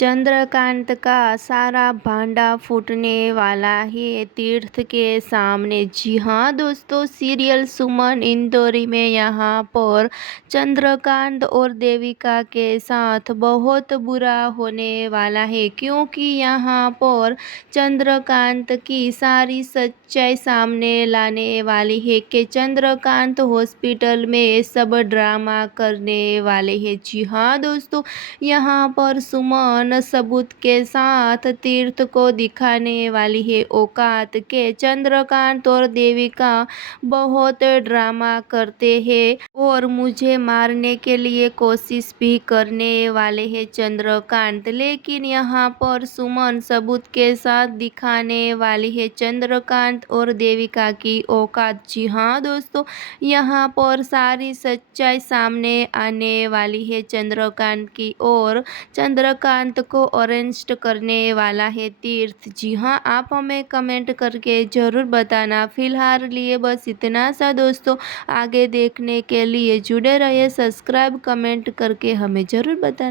चंद्रकांत का सारा भांडा फूटने वाला है तीर्थ के सामने। जी हाँ दोस्तों, सीरियल सुमन इंदौरी में यहाँ पर चंद्रकांत और देविका के साथ बहुत बुरा होने वाला है, क्योंकि यहाँ पर चंद्रकांत की सारी सच्चाई सामने लाने वाली है कि चंद्रकांत हॉस्पिटल में सब ड्रामा करने वाले हैं। जी हाँ दोस्तों, यहाँ पर सुमन सबूत के साथ तीर्थ को दिखाने वाली है औकात के चंद्रकांत और देविका बहुत ड्रामा करते हैं और मुझे मारने के लिए कोशिश भी करने वाले हैं चंद्रकांत। लेकिन यहाँ पर सुमन सबूत के साथ दिखाने वाली है चंद्रकांत और देविका की औकात। जी हाँ दोस्तों, यहाँ पर सारी सच्चाई सामने आने वाली है चंद्रकांत की और चंद्रकांत को अरेस्ट करने वाला है तीर्थ। जी हाँ, आप हमें कमेंट करके ज़रूर बताना। फिलहाल लिए बस इतना सा दोस्तों, आगे देखने के लिए जुड़े रहिए, सब्सक्राइब कमेंट करके हमें ज़रूर बताना।